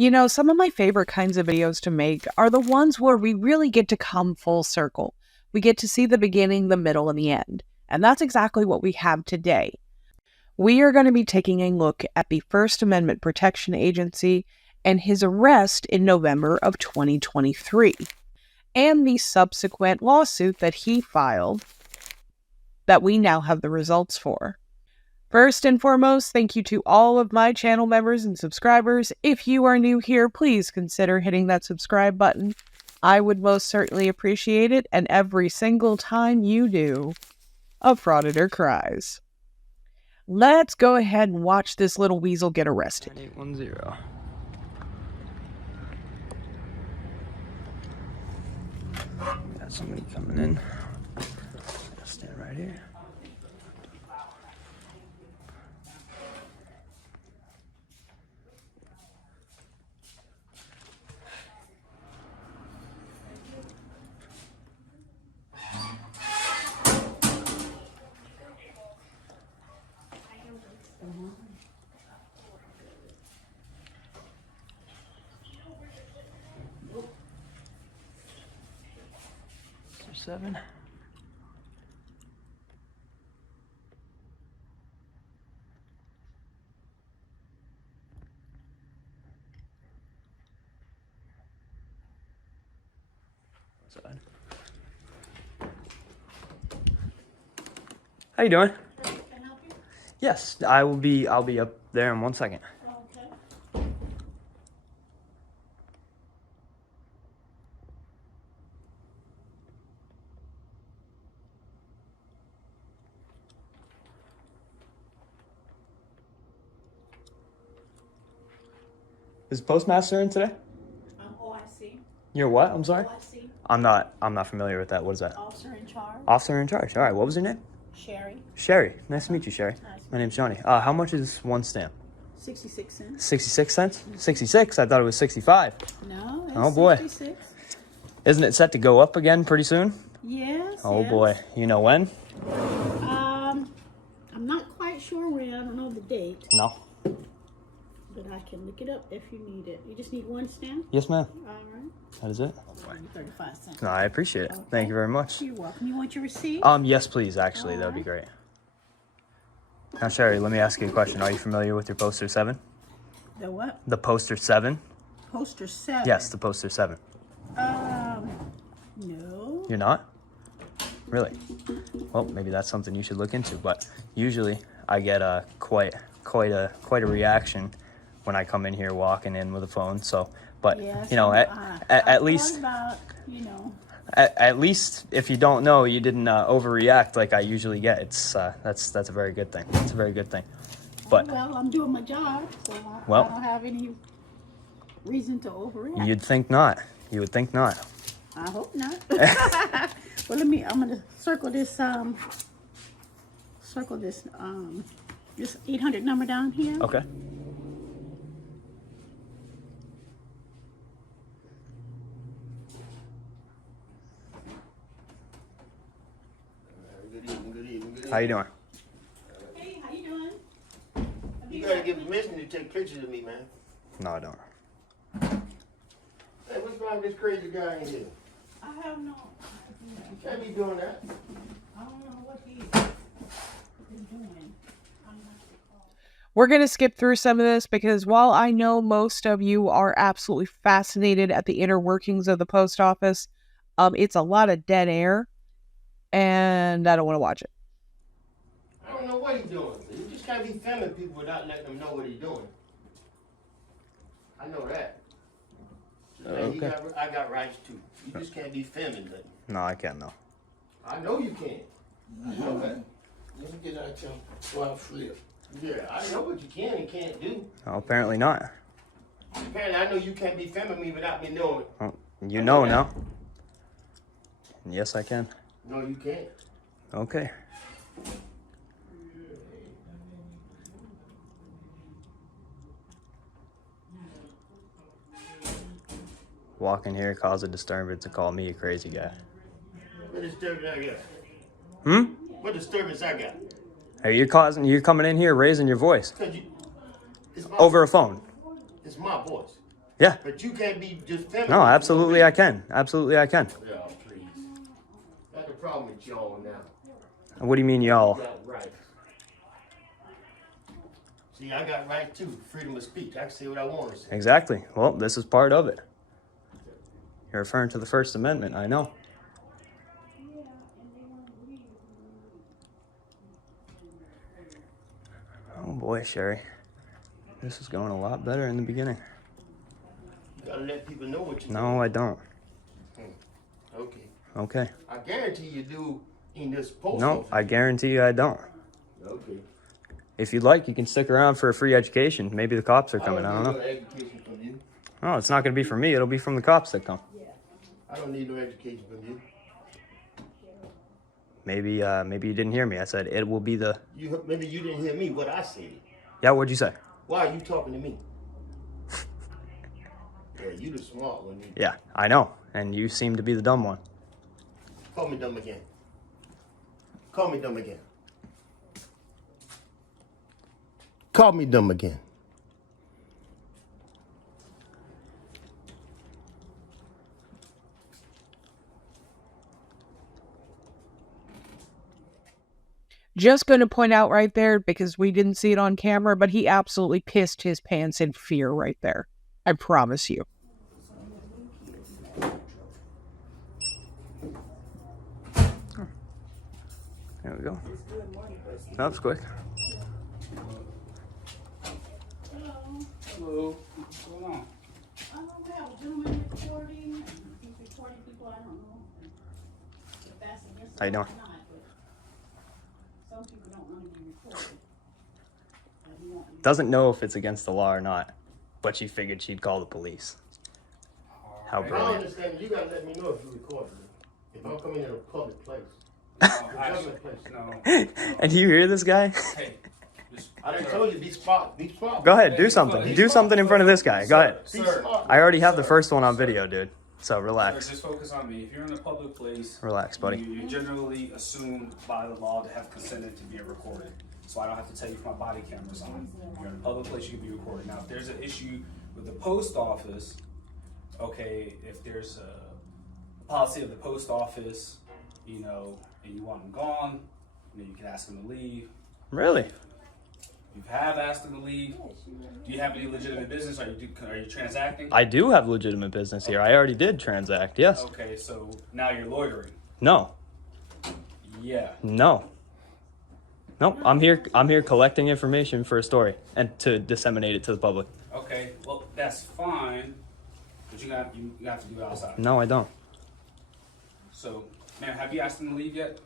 You know, some of my favorite kinds of videos to make are the ones where we really get to come full circle. We get to see the beginning, the middle, and the end. And that's exactly what we have today. We are going to be taking a look at the First Amendment Protection Agency and his arrest in November of 2023, and the subsequent lawsuit that he filed that we now have the results for. First and foremost, thank you to all of my channel members and subscribers. If you are new here, please consider hitting that subscribe button. I would most certainly appreciate it, and every single time you do, a frauditor cries. Let's go ahead and watch this little weasel get arrested. 9810. Got somebody coming in. Stand right here. Seven. Side. How you doing? Can I help you? Yes, I'll be up there in 1 second. Okay. Is Postmaster in today? OIC. You're what? I'm sorry? OIC. I'm not familiar with that. What is that? Officer in charge. Officer in charge. All right, what was your name? Sherry. Sherry. Nice to meet you, Sherry. Nice. My name's Johnny. How much is one stamp? 66 cents. 66 cents? 66? I thought it was 65. No, it's Oh, boy. 66. Isn't it set to go up again pretty soon? Yes. Oh yes. boy. You know when? I'm not quite sure when. I don't know the date, No. but I can look it up if you need it. You just need one stamp? Yes, ma'am. All right. That is it. 35 cents. No, I appreciate it. Okay. Thank you very much. You're welcome. You want your receipt? Yes, please. Actually, that would be great. Now, Sherry, let me ask you a question. Are you familiar with your poster 7? The what? The poster 7? Poster 7. Yes, the poster 7. No. You're not? Really? Well, maybe that's something you should look into. But usually, I get quite a reaction when I come in here walking in with a phone. So, but Yes, you know, I at least. About, you know. At least if you don't know, you didn't overreact like I usually get. It's that's a very good thing. It's a very good thing. But Well, I'm doing my job, so I don't have any reason to overreact. you'd think not. You would think not. I hope not. Well, I'm gonna circle this this 800 number down here. Okay. Good evening, good evening, good evening. How you doing? Hey, how you doing? You gotta give permission to take pictures of me, man. No, I don't. Hey, what's wrong with this crazy guy in here? I have no. You can't be doing that. I don't know what he's doing. I'm not sure. We're going to skip through some of this because while I know most of you are absolutely fascinated at the inner workings of the post office, it's a lot of dead air, and I don't want to watch it. I don't know what he's doing. You just can't be filming people without letting them know what he's doing. I know that. Just like Okay. I got rights too. You just can't be filming nothing. No, I can't. No. I know you can't. I know that. Let me get out your wild flip. Yeah, I know what you can and can't do. Oh, apparently not. Apparently, I know you can't be filming me without me knowing. Oh, you know now. Yes, I can. No, you can't. Okay. Walk in here, cause a disturbance, and call me a crazy guy. What disturbance I got? Hmm? What disturbance I got? Hey, you're coming in here raising your voice Cause you, it's my over a phone. It's my voice. Yeah. But you can't be just filming. No, absolutely I can. Absolutely I can. Yeah, please. That's the problem with y'all now. What do you mean, y'all? You got rights. See, I got rights too. Freedom of speech. I can say what I want to say. Exactly. Well, this is part of it. You're referring to the First Amendment, I know. Oh boy, Sherry. This is going a lot better in the beginning. You gotta let people know what you No, I don't. Okay. Okay. I guarantee you do in this post No, office. I guarantee you I don't. Okay. If you'd like, you can stick around for a free education. Maybe the cops are coming, I don't need know. no education from you. No, it's not going to be from me. It'll be from the cops that come. I don't need no education from you. Maybe you didn't hear me. I said it will be the... Maybe you didn't hear me what I said. Yeah, what'd you say? Why are you talking to me? Yeah, you the smart one. Yeah, I know. And you seem to be the dumb one. Call me dumb again. Call me dumb again. Call me dumb again. Just going to point out right there, because we didn't see it on camera, but he absolutely pissed his pants in fear right there. I promise you. There we go. That was quick. Hello, what's going on? I don't know, we have a gentleman recording, and he's recording people, I don't know if that's against the How you law doing? or not, but some people don't want to be recorded. But we want you- Doesn't know if it's against the law or not, but she figured she'd call the police. How I brilliant. understand. You gotta let me know if you recording me. If I'm coming in a public place. Actually, no. And do you hear this guy? Hey, just, I done told you be smart. Be smart. Go ahead, do something. Do something in front of this guy. Go ahead. Be Sir. smart. I already have the first one on video, dude. So relax. just focus on me. If you're in a public place, Relax, buddy. you're generally assumed by the law to have consented to be recorded. So I don't have to tell you if my body camera's on. If you're in a public place, you can be recorded. Now, if there's an issue with the post office, okay, if there's a policy of the post office, and you want them gone, you can ask them to leave. Really? You have asked them to leave. Do you have any legitimate business? Are you transacting? I do have legitimate business here. I already did transact, yes. Okay, so now you're loitering. No. Yeah. No. Nope. I'm here collecting information for a story and to disseminate it to the public. Okay, well that's fine, but you have to do it outside. No, I don't. So, ma'am, have you asked him to leave yet?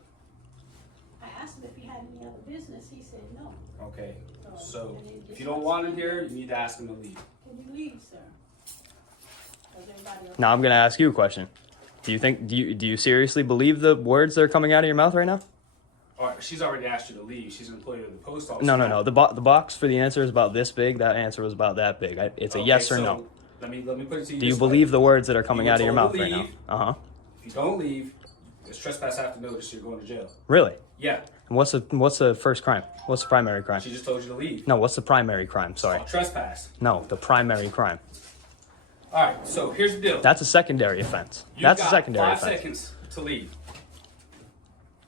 I asked him if he had any other business, he said no. Okay, so if you don't want him here, you need to ask him to leave. Can you leave, sir? Does everybody else? Now I'm gonna ask you a question. Do you seriously believe the words that are coming out of your mouth right now? All right, she's already asked you to leave. She's an employee of the post office. No. The box for the answer is about this big. That answer was about that big. It's a yes or no. Let me put it to you. Do you this way. believe the words that are coming You were out of your told mouth to right now? leave. Uh-huh. If you don't leave, it's trespass after notice. You're going to jail. Really? Yeah. And what's the first crime? What's the primary crime? She just told you to leave. No, what's the primary crime? Sorry. Trespass. No, the primary crime. All right. So here's the deal. That's a secondary offense. That's a secondary 5 offense. seconds to leave.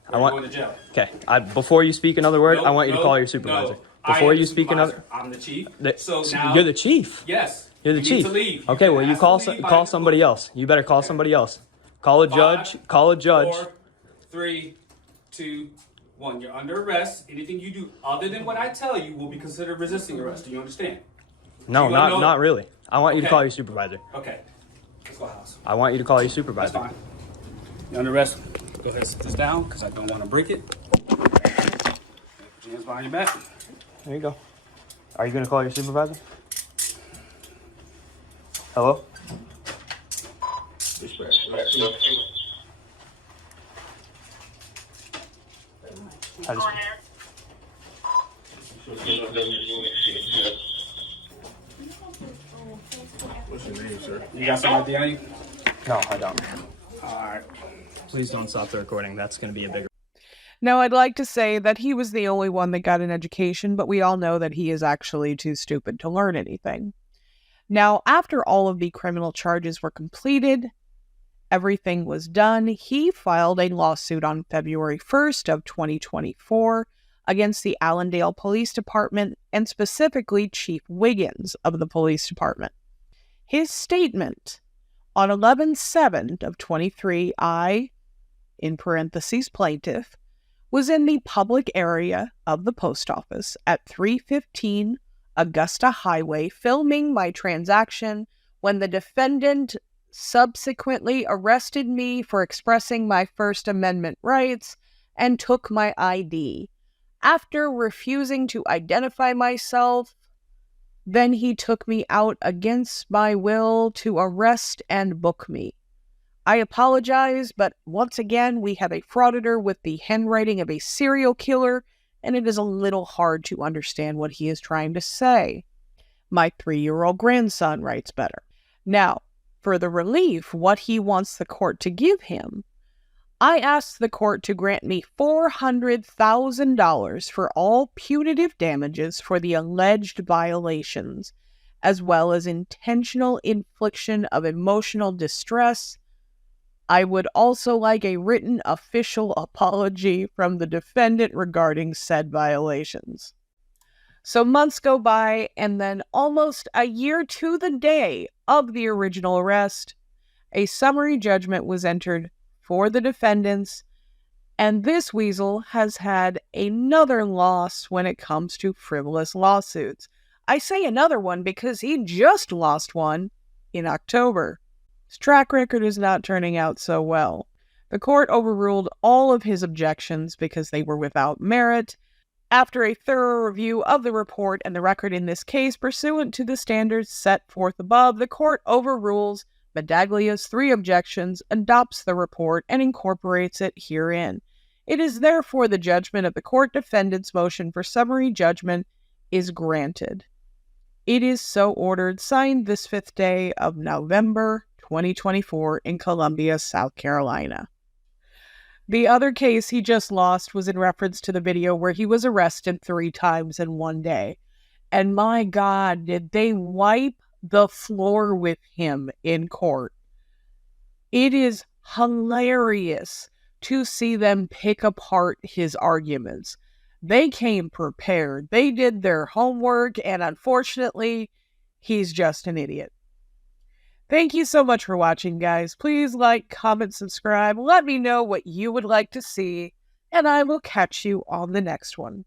I want- You're going to jail. Okay. Before you speak another word, I want you to No, call your no. supervisor. I Before am you the speak another, supervisor. I'm the chief. so now you're the chief. Yes. You're the you chief. Need to leave. Okay, can well you ask call to leave call by- somebody else. You better call somebody else. Call a judge. 5, Call a judge. 4, 3, 2, 1. You're under arrest. Anything you do other than what I tell you will be considered resisting arrest. Do you understand? No, you wanna know- not really. I want you to Okay. call your supervisor. Okay. Let's go house. I want you to call your That's supervisor. fine. You're under arrest. Go ahead and sit this down because I don't want to break it. Put your hands behind your back. There you go. Are you gonna call your supervisor? Hello? I just- What's your name, sir? You got something at the end? No, I don't. All right. Please don't stop the recording. That's gonna be a bigger. Now, I'd like to say that he was the only one that got an education, but we all know that he is actually too stupid to learn anything. Now, after all of the criminal charges were completed, everything was done, he filed a lawsuit on February 1st of 2024 against the Allendale Police Department and specifically Chief Wiggins of the police department. His statement on 11/7 of 23, I, in parentheses plaintiff, was in the public area of the post office at 315 Augusta Highway filming my transaction when the defendant subsequently arrested me for expressing my First Amendment rights and took my ID. After refusing to identify myself, then he took me out against my will to arrest and book me. I apologize, but once again, we have a frauditor with the handwriting of a serial killer, and it is a little hard to understand what he is trying to say. My 3-year-old grandson writes better. Now, for the relief, what he wants the court to give him, I asked the court to grant me $400,000 for all punitive damages for the alleged violations, as well as intentional infliction of emotional distress. I would also like a written official apology from the defendant regarding said violations. So months go by, and then almost a year to the day of the original arrest, a summary judgment was entered for the defendants, and this weasel has had another loss when it comes to frivolous lawsuits. I say another one because he just lost one in October. His track record is not turning out so well. The court overruled all of his objections because they were without merit. After a thorough review of the report and the record in this case, pursuant to the standards set forth above, the court overrules Medaglia's 3 objections, adopts the report, and incorporates it herein. It is therefore the judgment of the court defendant's motion for summary judgment is granted. It is so ordered, signed this 5th day of November 2024 in Columbia, South Carolina. The other case he just lost was in reference to the video where he was arrested 3 times in one day. And my God, did they wipe the floor with him in court. It is hilarious to see them pick apart his arguments. They came prepared. They did their homework, and unfortunately, he's just an idiot. Thank you so much for watching, guys. Please like, comment, subscribe. Let me know what you would like to see, and I will catch you on the next one.